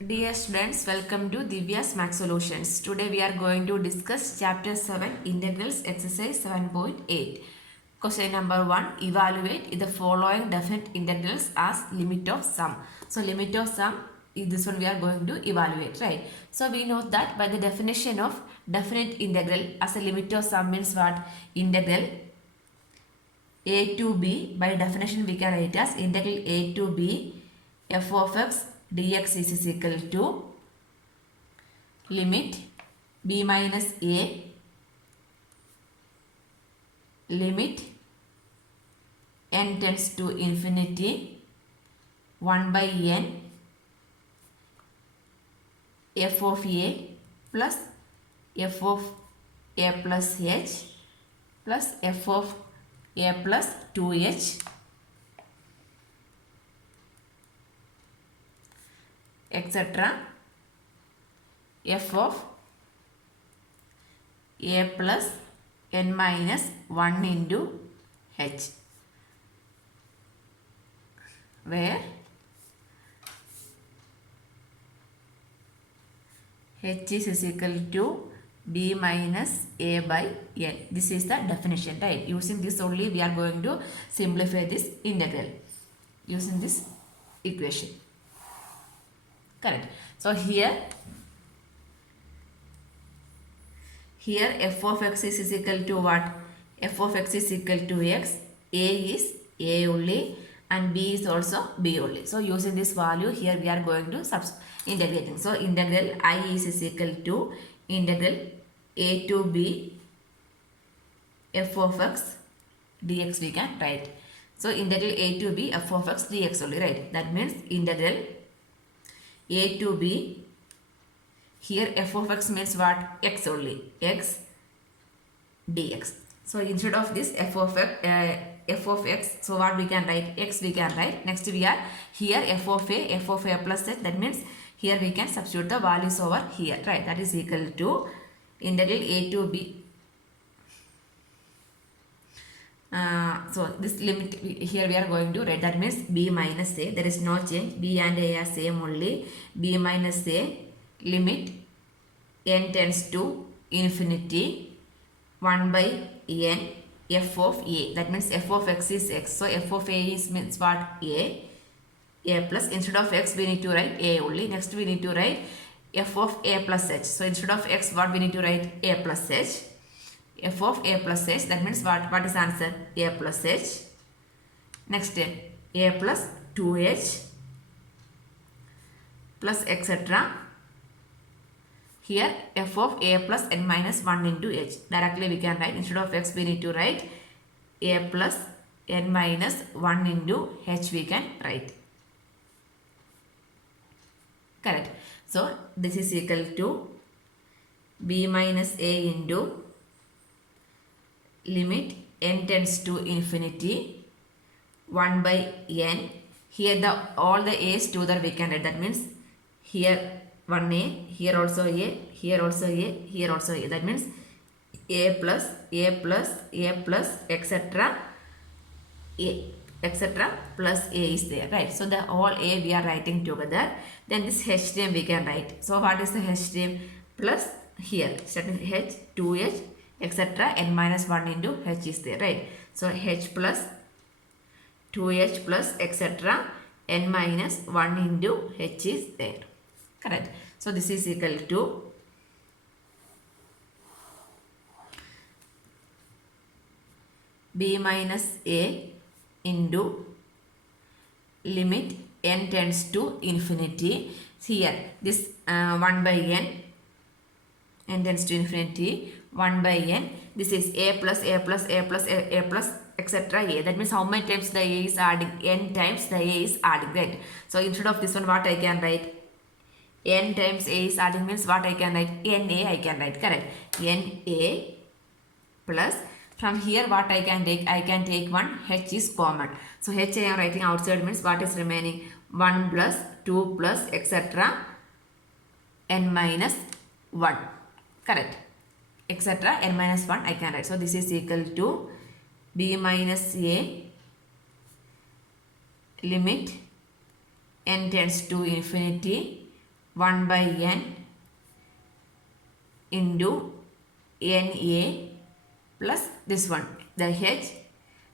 Dear students, welcome to Divya's Math Solutions. Today we are going to discuss Chapter 7 Integrals Exercise 7.8. Question number 1. Evaluate the following definite integrals as limit of sum. So limit of sum is this one we are going to evaluate, right? So we know that by the definition of definite integral as a limit of sum means what? Integral a to b, by definition we can write as integral a to b f of x dx is equal to limit b minus a limit n tends to infinity 1 by n f of a plus f of a plus h plus f of a plus 2h etc. f of a plus n minus 1 into h, where h is equal to b minus a by n. This is the definition, right? Using this only we are going to simplify this integral using this equation. Correct. So here f of x is equal to what? F of x is equal to x. A is a only and b is also b only. So using this value here we are going to integrating. So integral I is equal to integral a to b f of x dx we can write. So integral a to b f of x dx only, right? That means integral a to b, here f of x means what? X only, x dx. So instead of this f of x, so what we can write? X we can write. Next we are here f of a plus h. That means here we can substitute the values over here, right? That is equal to integral a to b. So this limit here we are going to write, that means b minus a, there is no change, b and a are same only, b minus a limit n tends to infinity 1 by n f of a, that means f of x is x, so f of a is means what? A plus, instead of x we need to write a only. Next we need to write f of a plus h, so instead of x what we need to write? A plus h. F of a plus h, that means what is answer? A plus h. Next a plus 2h plus etc. Here f of a plus n minus 1 into h, directly we can write, instead of x we need to write a plus n minus 1 into h we can write. Correct. So this is equal to b minus a into limit n tends to infinity 1 by n. Here all the a's together we can write. That means here 1a, here also a, here also a, here also a. That means a plus etc. Plus a is there, right? So the all a we are writing together. Then this h name we can write. So what is the h name? Plus here certain h, 2h, etc. n minus 1 into h is there, right? So h plus 2h plus etc. n minus 1 into h is there. Correct. So this is equal to b minus a into limit n tends to infinity. Here this 1 by n tends to infinity 1 by n. This is a plus etc. a. That means how many times the a is adding? N times the a is adding, right? So instead of this one what I can write? N times a is adding means what I can write? Na I can write, correct? Na plus, from here what I can take? I can take one, h is common. So h I am writing outside means what is remaining? 1 plus 2 plus etc. n minus 1, correct? Etc. n minus 1 I can write. So this is equal to b minus a limit n tends to infinity 1 by n into NA plus this one, the H.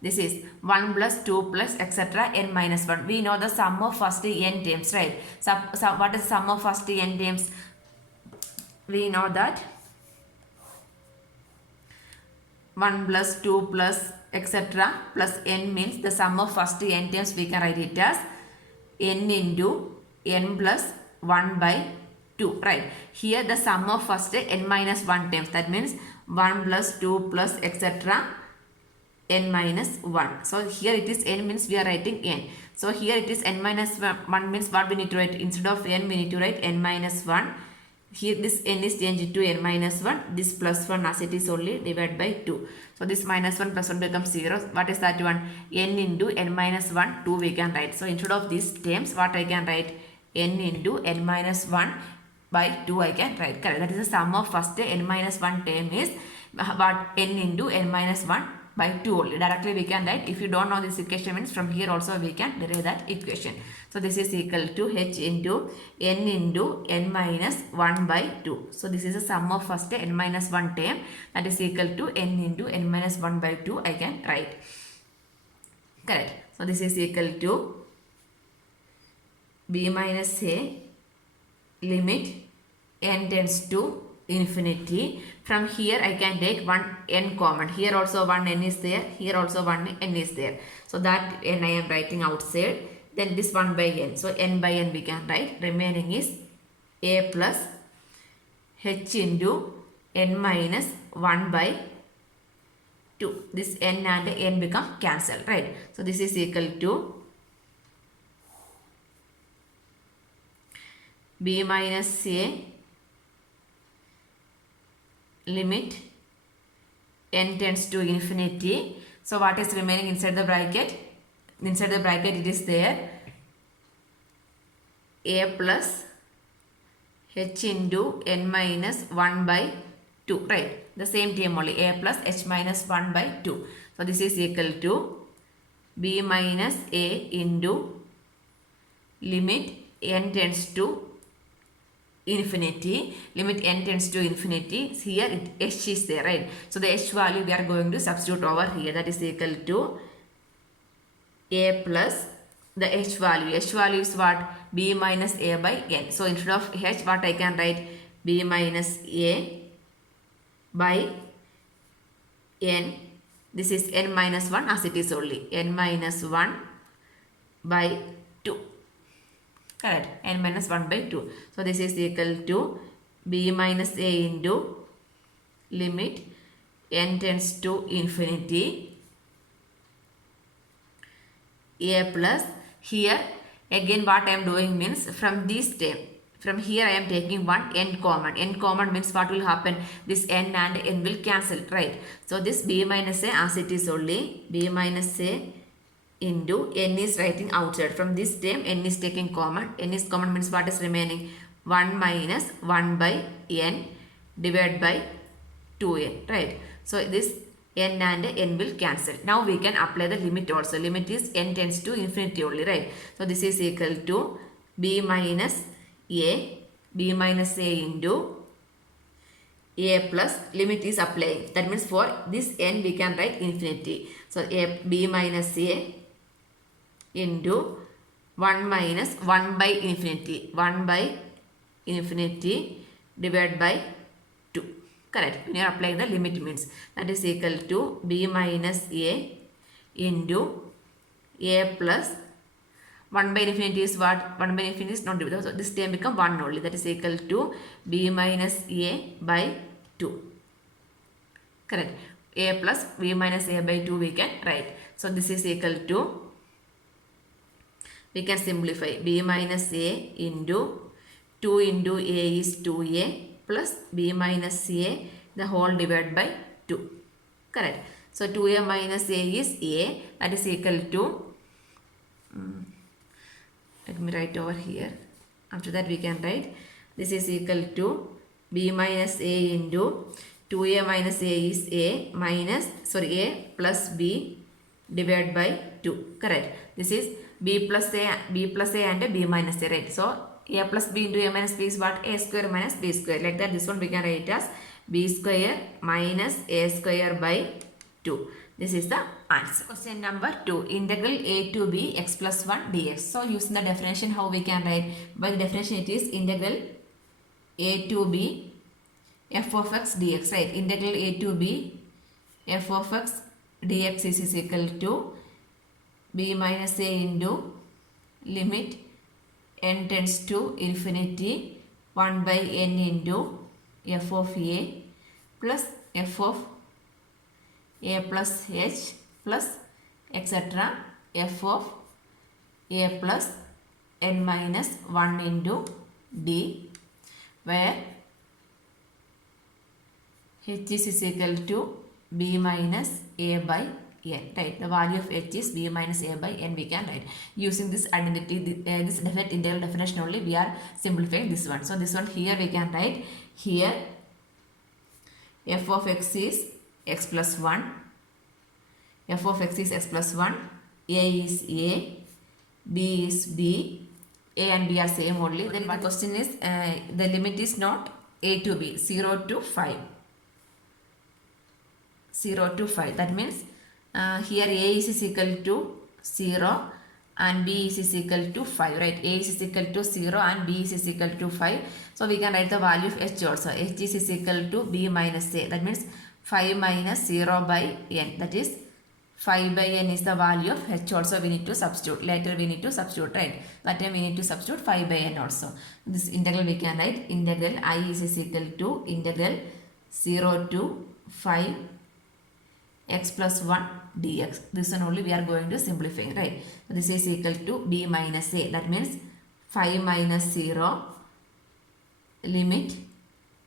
This is 1 plus 2 plus etc. n minus 1. We know the sum of first n terms, right? So what is the sum of first n terms? We know that 1 plus 2 plus etc. plus n means the sum of first n terms. We can write it as n into n plus 1 by 2, right? Here the sum of first n minus 1 terms, that means 1 plus 2 plus etc. n minus 1. So here it is n means we are writing n. So here it is n minus 1 means what we need to write? Instead of n we need to write n minus 1. Here this n is changed to n minus 1. This plus 1 as it is only divided by 2. So this minus 1 plus 1 becomes 0. What is that one? N into n minus 1, 2 we can write. So instead of these terms, what I can write? N into n minus 1 by 2 I can write. Correct. That is the sum of first n minus 1 term is what? N into n minus 1 by 2 only. Directly we can write. If you don't know this equation means from here also we can derive that equation. So this is equal to h into n minus 1 by 2. So this is the sum of first n minus 1 term, that is equal to n into n minus 1 by 2 I can write. Correct. So this is equal to b minus a limit n tends to infinity. From here I can take one n common. Here also one n is there. Here also one n is there. So that n I am writing outside. Then this 1 by n. So n by n we can write. Remaining is a plus h into n minus 1 by 2. This n and n become cancelled, right? So this is equal to b minus a limit n tends to infinity. So what is remaining inside the bracket? Inside the bracket it is there a plus h into n minus 1 by 2, right? The same term only, a plus h minus 1 by 2. So this is equal to b minus a into limit n tends to infinity. Limit n tends to infinity. Here h is there, right? So the h value we are going to substitute over here. That is equal to a plus the h value. H value is what? B minus a by n. So instead of h, what I can write? B minus a by n. This is n minus 1 as it is only. N minus 1 by 2. Correct. N minus 1 by 2. So this is equal to b minus a into limit n tends to infinity a plus, here again what I am doing means from this term, from here I am taking one n common. N common means what will happen? This n and n will cancel, right? So this b minus a as it is only, b minus a into n is writing outside. From this term n is taking common. N is common means what is remaining? 1 minus 1 by n divided by 2n, right? So this n and n will cancel. Now we can apply the limit also. Limit is n tends to infinity only, right? So this is equal to b minus a into a plus limit is applying. That means for this n we can write infinity. So a b minus a into 1 minus 1 by infinity. 1 by infinity divided by 2. Correct. When you are applying the limit means that is equal to b minus a into a plus 1 by infinity is what? 1 by infinity is not divided. So this term become 1 only. That is equal to b minus a by 2. Correct. A plus b minus a by 2 we can write. So this is equal to, we can simplify, b minus a into 2 into a is 2a plus b minus a the whole divided by 2. Correct. So 2a minus a is a, that is equal to, let me write over here. After that we can write, this is equal to b minus a into 2a minus a is a minus, sorry, a plus b divided by 2. Correct. This is b plus a and b minus a, right? So a plus b into a minus b is what? A square minus b square. Like that, this one we can write as b square minus a square by 2. This is the answer. Question number 2. Integral a to b x plus 1 dx. So using the definition, how we can write? By the definition, it is integral a to b f of x dx, right? Integral a to b f of x dx is equal to b minus a into limit n tends to infinity 1 by n into f of a plus f of a plus h plus etc. f of a plus n minus 1 into d, where h is equal to b minus a by n, right? The value of h is b minus a by n, we can write. Using this identity, this definite integral definition only, we are simplifying this one. So this one here we can write, here f of x is x plus 1, f of x is x plus 1, a is a, b is b, a and b are same only. Then the question is, the limit is not a to b, 0 to 5. 0 to 5. That means here a is equal to 0 and b is equal to 5, right? A is equal to 0 and b is equal to 5. So we can write the value of h also. H is equal to b minus a. That means 5 minus 0 by n. That is 5 by n is the value of h also. We need to substitute. Later we need to substitute, right? That time we need to substitute 5 by n also. This integral we can write, integral I is equal to integral 0 to 5 x plus 1 dx. This one only we are going to simplify, right? This is equal to b minus a. That means 5 minus 0 limit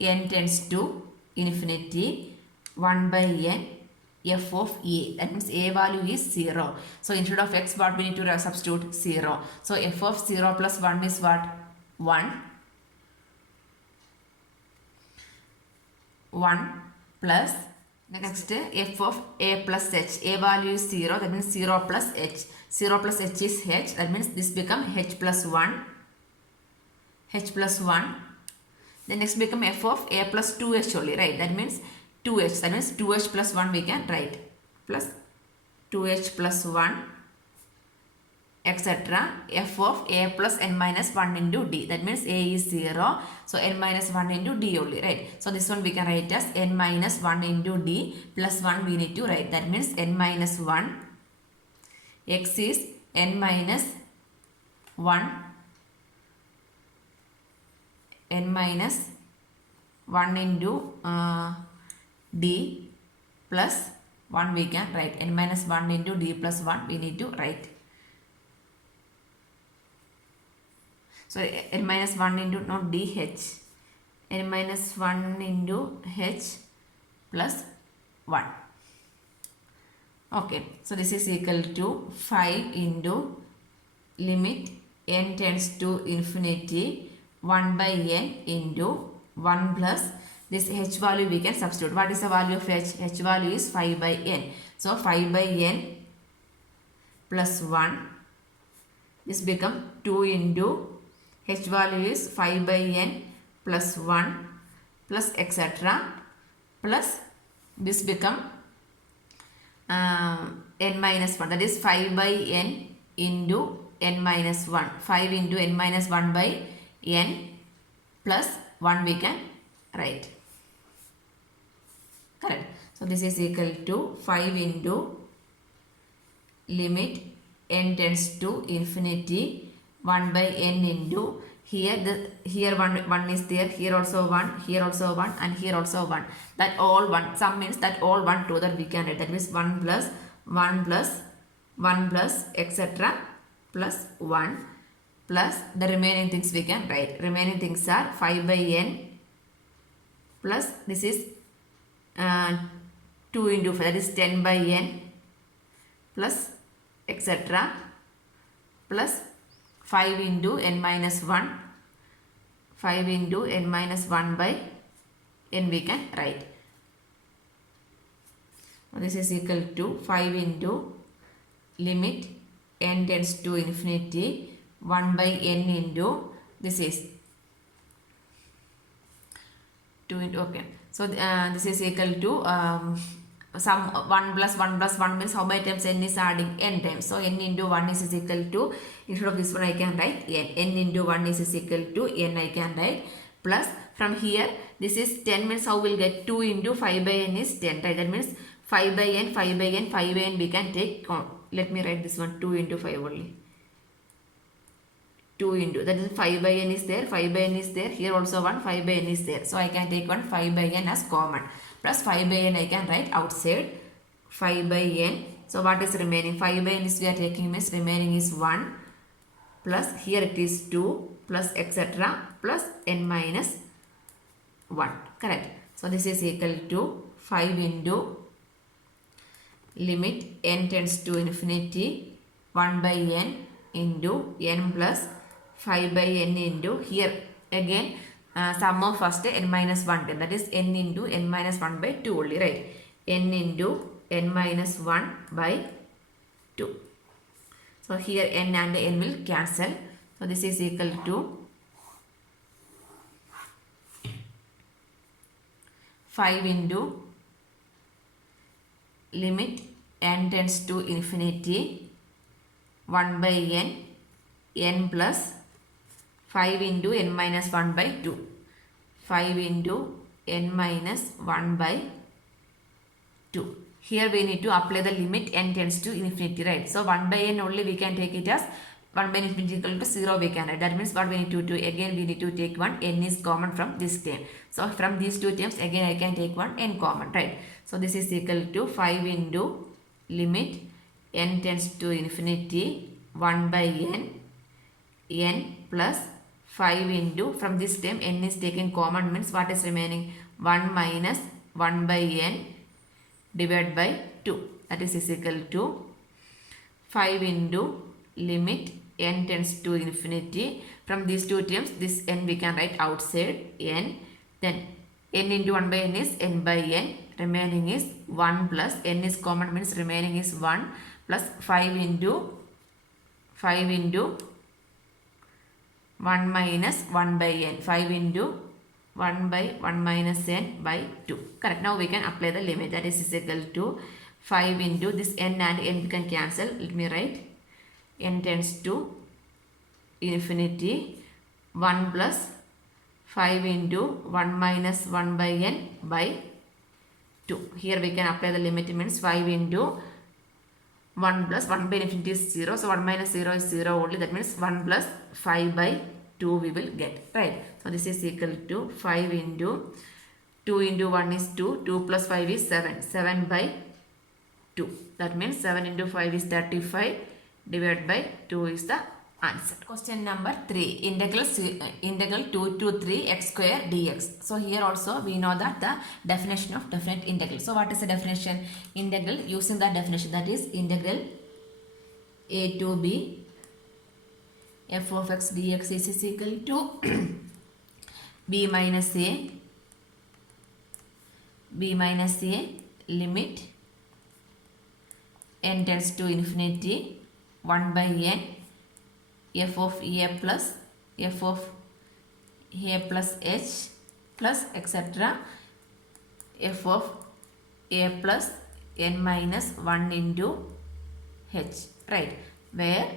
n tends to infinity 1 by n f of a. That means a value is 0. So instead of x, what we need to substitute? 0. So f of 0 plus 1 is what? 1. 1 plus next f of a plus h. A value is 0. That means 0 plus h. 0 plus h is h. That means this become h plus 1. H plus 1. Then next become f of a plus 2h only, right? That means 2h. That means 2h plus 1 we can write. Plus 2h plus 1 etc. f of a plus n minus 1 into d. That means a is 0. So n minus 1 into d only, right? So this one we can write as n minus 1 into d plus 1 we need to write. That means n minus 1. X is n minus 1. N minus 1 into d plus 1 we can write. N minus 1 into d plus 1 we need to write. So n minus 1 into not dh, n minus 1 into h plus 1. Okay, so this is equal to 5 into limit n tends to infinity 1 by n into 1 plus this h value we can substitute. What is the value of h? H value is 5 by n. So 5 by n plus 1. This become 2 into h value is 5 by n plus 1 plus etc. plus this become n minus 1. That is 5 by n into n minus 1. 5 into n minus 1 by n plus 1 we can write. Correct. So this is equal to 5 into limit n tends to infinity 1 by n into here one is there, here also 1, here also 1 and here also 1. That all 1. Sum means that all 1 together we can write. That means 1 plus 1 plus 1 plus etc. plus 1 plus the remaining things we can write. Remaining things are 5 by n plus this is 2 into 5, that is 10 by n plus etc. plus 5 into n minus 1, 5 into n minus 1 by n we can write. This is equal to 5 into limit n tends to infinity 1 by n into this is 2 into, okay. So this is equal to some 1 plus 1 plus 1 means how many times n is adding? N times. So n into 1 is equal to, instead of this one I can write n. N into 1 is equal to n I can write. Plus from here this is 10 means how we'll get 2 into 5 by n is 10, right? That means 5 by n, 5 by n, 5 by n we can take, let me write this one 2 into 5 only. 2 into, that is 5 by n is there, 5 by n is there, here also one 5 by n is there. So I can take one 5 by n as common. Plus 5 by n I can write outside 5 by n. So what is remaining? 5 by n is we are taking means remaining is 1 plus here it is 2 plus etc. plus n minus 1. Correct. So this is equal to 5 into limit n tends to infinity 1 by n into n plus 5 by n into here again sum of first n minus 1 10, that is n into n minus 1 by 2 only, right? N into n minus 1 by 2. So here n and n will cancel. So this is equal to 5 into limit n tends to infinity 1 by n plus 5 into n minus 1 by 2. 5 into n minus 1 by 2. Here we need to apply the limit n tends to infinity, right? So 1 by n only we can take it as 1 by infinity equal to 0 we can write. That means what we need to do, again we need to take one n is common from this term. So from these two terms again I can take one n common, right? So this is equal to 5 into limit n tends to infinity 1 by n plus 5 into, from this term n is taken common means what is remaining? 1 minus 1 by n divided by 2. That is equal to 5 into limit n tends to infinity. From these two terms this n we can write outside n. Then n into 1 by n is n by n. Remaining is 1 plus n is common means remaining is 1 plus 5 into 1 minus 1 by n. 5 into 1 by 1 minus n by 2. Correct. Now we can apply the limit. That is equal to 5 into this n and n can cancel. Let me write n tends to infinity 1 plus 5 into 1 minus 1 by n by 2. Here we can apply the limit means 5 into 1 plus 1 by infinity is 0. So 1 minus 0 is 0 only. That means 1 plus 5 by 2 we will get, right? So this is equal to 5 into 2 into 1 is 2. 2 plus 5 is 7. 7 by 2. That means 7 into 5 is 35 divided by 2 is the answer. Question number 3. Integral 2 to 3 x square dx. So here also we know that the definition of definite integral. So what is the definition? Integral, using the definition, that is integral a to b f of x dx is equal to b minus a limit n tends to infinity 1 by n f of a plus h plus etc. f of a plus n minus 1 into h, right? Where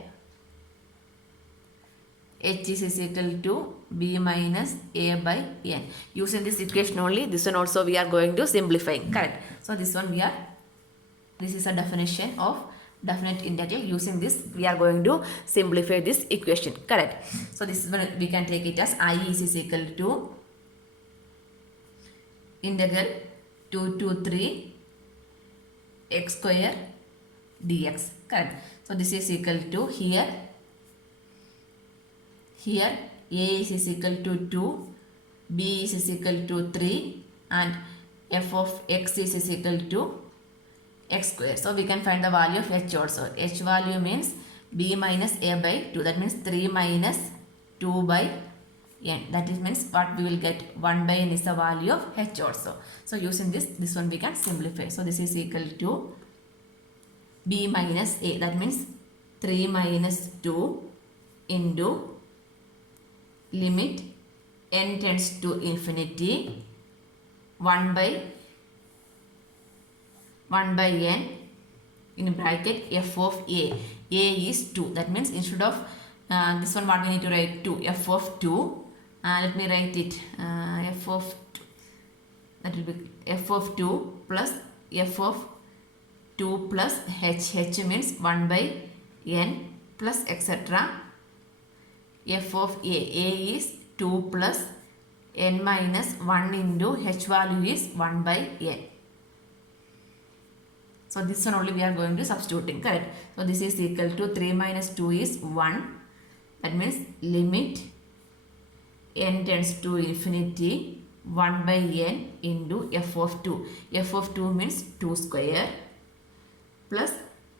h is equal to b minus a by n. Using this equation only, this one also we are going to simplifying, correct? So this one this is a definition of definite integral. Using this we are going to simplify this equation, correct? So this one we can take it as I is equal to integral 2 to 3 x square dx, correct? So this is equal to here a is equal to 2, b is equal to 3 and f of x is equal to x square. So we can find the value of h also. H value means b minus a by 2. That means 3 minus 2 by n. That means what we will get 1 by n is the value of h also. So using this one we can simplify. So this is equal to b minus a. That means 3 minus 2 into limit n tends to infinity 1 by n in bracket f of a. A is 2. That means instead of this one, what we need to write? 2. F of 2. Let me write it. F of 2. That will be f of 2 plus f of 2 plus h. H means 1 by n plus etc. F of a. A is 2 plus n minus 1 into h value is 1 by n. So this one only we are going to substituting, correct? So this is equal to 3 minus 2 is 1. That means limit n tends to infinity 1 by n into f of 2. F of 2 means 2 square plus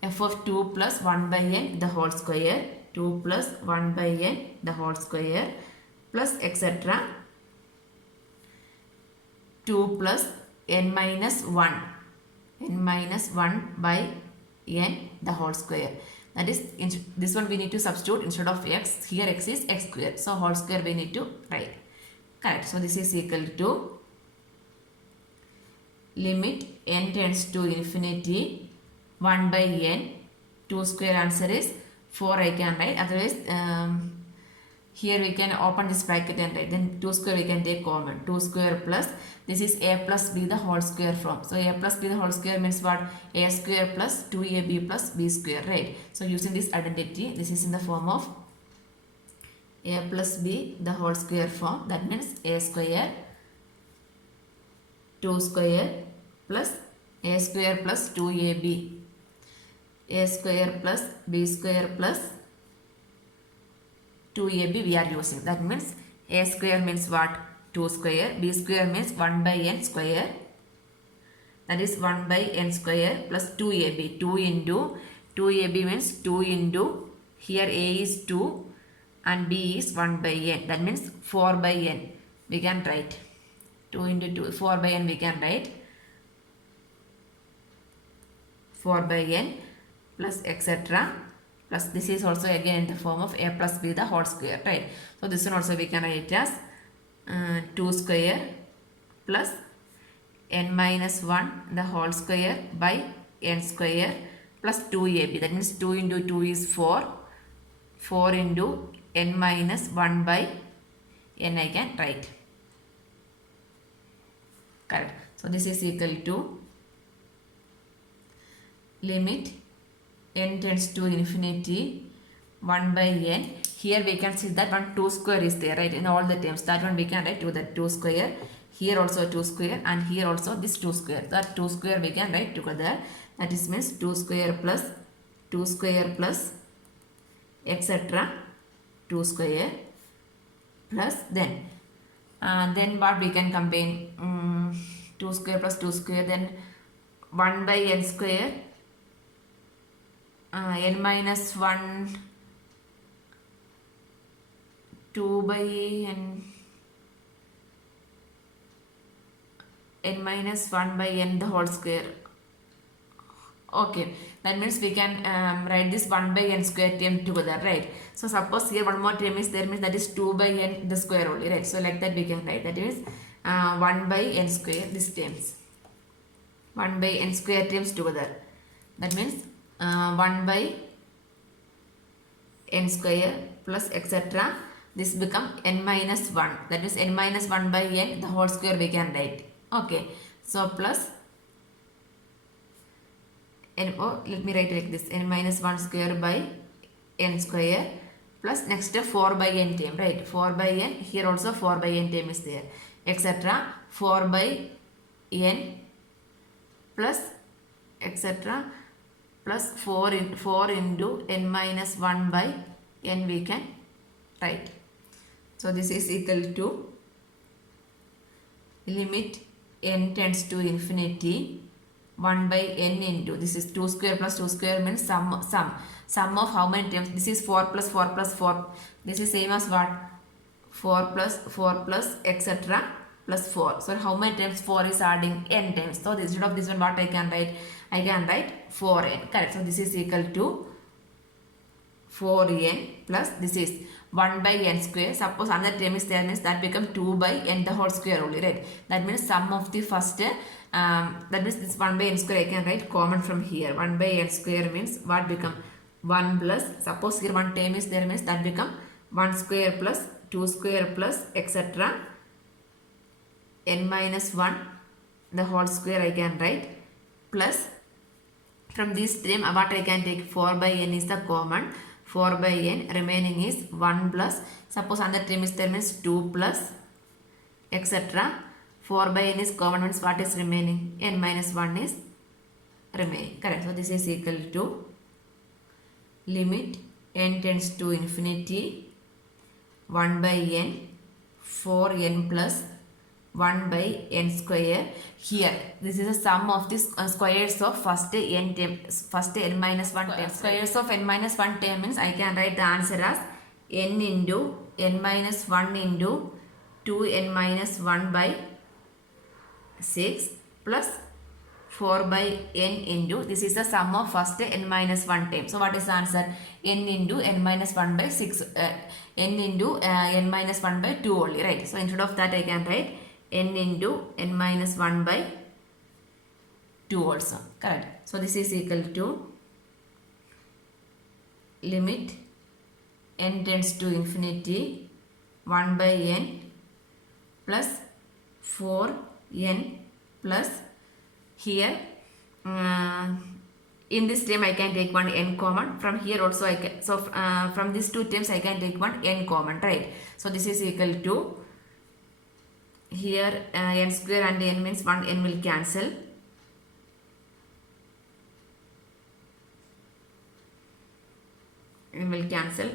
f of 2 plus 1 by n the whole square. 2 plus 1 by n the whole square plus etc. 2 plus n minus 1. N minus 1 by n the whole square. That is, this one we need to substitute instead of x. Here x is x square. So whole square we need to write. Correct. So this is equal to limit n tends to infinity 1 by n. 2 square answer is 4 I can write. Otherwise, here we can open this bracket and write. Then 2 square we can take common. 2 square plus, this is a plus b the whole square from. So a plus b the whole square means what? A square plus 2ab plus b square, right? So using this identity, this is in the form of a plus b the whole square form. That means a square 2 square plus a square plus 2ab. A square plus b square plus 2ab we are using. That means a square means what? 2 square. B square means 1 by n square. That is 1 by n square plus 2ab. 2 into 2ab means 2 into, here a is 2 and b is 1 by n. That means 4 by n we can write. 2 into 2, 4 by n we can write. 4 by n plus etc. Plus this is also again in the form of a plus b the whole square, right? So this one also we can write it as 2 square plus n minus 1 the whole square by n square plus 2ab. That means 2 into 2 is 4. 4 into n minus 1 by n I can write. Correct. So this is equal to limit n tends to infinity 1 by n. Here we can see that one 2 square is there, right? In all the terms, that one we can write to the 2 square. Here also 2 square and here also this 2 square. That 2 square we can write together. That is means 2 square plus 2 square plus etc. 2 square plus then what we can combine? 2 square plus 2 square, then 1 by n square, n minus 1, 2 by n minus 1 by n the whole square. Okay, that means we can write this 1 by n square term together, right? So suppose here one more term is there, means that is 2 by n the square only, right? So like that we can write, that is 1 by n square, this terms 1 by n square terms together. That means 1 by n square plus etc. This become n minus 1. That is n minus 1 by n the whole square we can write. Okay, so plus n, let me write like this, n minus 1 square by n square plus next 4 by n term, right? 4 by n, here also 4 by n term is there, etc. 4 by n plus etc. plus 4 into n minus 1 by n we can write. So this is equal to limit n tends to infinity 1 by n into, this is 2 square plus 2 square means sum of how many terms? This is 4 plus 4 plus 4. This is same as what? 4 plus etc. plus 4. So how many times 4 is adding? N times. So instead of this one, what I can write? I can write 4n. Correct. So this is equal to 4n plus this is 1 by n square. Suppose another term is there means that become 2 by n the whole square only, right? That means sum of the first, that means this 1 by n square I can write common from here. 1 by n square means what become 1 plus, suppose here one term is there means that become 1 square plus 2 square plus etc. n minus 1 the whole square I can write, plus from this term what I can take 4 by n is the common, 4 by n remaining is 1 plus, suppose another term is there means 2 plus etc. 4 by n is common means what is remaining, n minus 1 is remaining, correct. So this is equal to limit n tends to infinity 1 by n 4n plus 1 by n square. Here this is a sum of the squares of first n term, first n minus 1 term. Squares of n minus 1 term means I can write the answer as n into n minus 1 into 2n minus 1 by 6 plus 4 by n into, this is the sum of first n minus 1 term. So what is the answer? N into n minus 1 by 6, n into n minus 1 by 2 only, right? So instead of that I can write n into n minus 1 by 2 also, correct. So this is equal to limit n tends to infinity 1 by n plus 4n plus, here in this term I can take one n common, from here also I can, so from these two terms I can take one n common, right? So this is equal to, here n square and n means 1 n will cancel,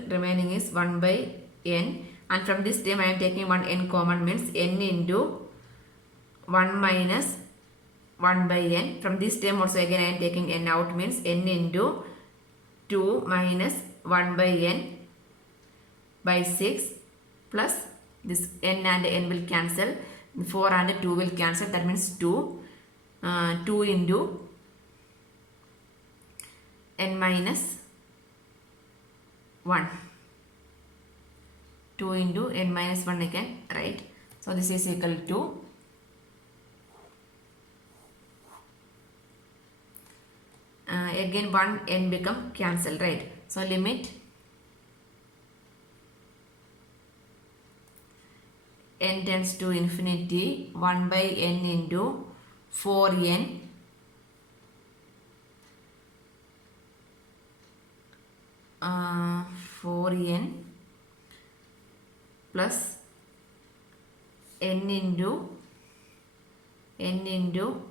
remaining is 1 by n, and from this term I am taking one n common means n into 1 minus 1 by n. From this term also again I am taking n out means n into 2 minus 1 by n by 6 plus this n and n will cancel, 4 and 2 will cancel, that means 2 into n minus 1, 2 into n minus 1 I can write. So this is equal to again 1 n become cancel, right? So limit n tends to infinity 1 by n into 4n plus n into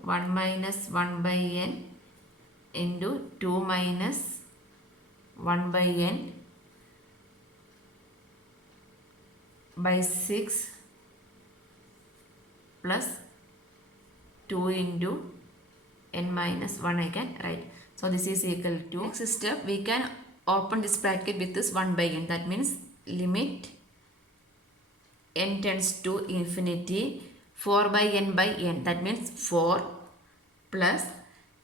1 minus 1 by n into 2 minus 1 by n by 6 plus 2 into n minus 1 I can write. So this is equal to, next step we can open this bracket with this 1 by n, that means limit n tends to infinity 4 by n, that means 4 plus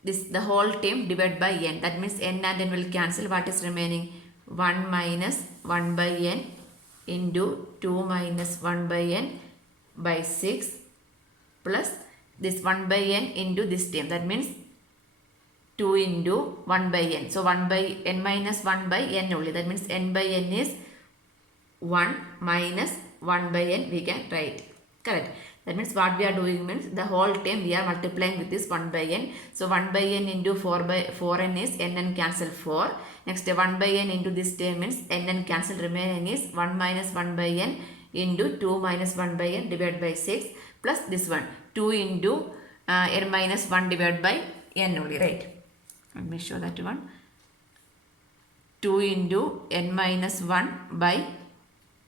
this the whole term divided by n, that means n and n will cancel, what is remaining 1 minus 1 by n into 2 minus 1 by n by 6 plus this 1 by n into this term, that means 2 into 1 by n. So 1 by n minus 1 by n only, that means n by n is 1 minus 1 by n we can write, correct. That means what we are doing means the whole term we are multiplying with this 1 by n. So 1 by n into 4 by 4n is n cancel 4. Next 1 by n into this term means n cancel, remaining is 1 minus 1 by n into 2 minus 1 by n divided by 6 plus this one 2 into n minus 1 divided by n only, right? Let me show that one. 2 into n minus 1 by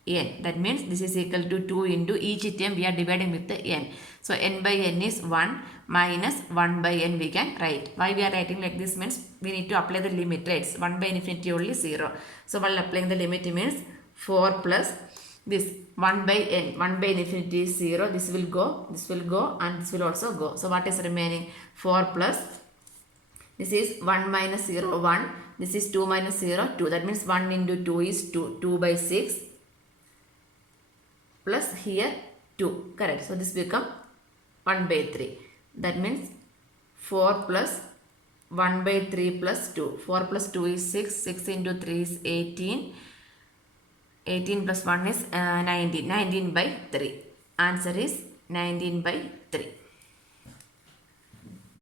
n, that means this is equal to 2 into each term we are dividing with the n. So n by n is 1 minus 1 by n we can write. Why we are writing like this means we need to apply the limit, right? 1 by infinity only 0. So while applying the limit means 4 plus this 1 by n, 1 by infinity is 0, this will go and this will also go. So what is remaining? 4 plus this is 1 minus 0 1, this is 2 minus 0 2, that means 1 into 2 is 2 by 6 plus here 2. Correct. So this become 1 by 3. That means 4 plus 1 by 3 plus 2. 4 plus 2 is 6. 6 into 3 is 18. 18 plus 1 is 19. 19 by 3. Answer is 19 by 3.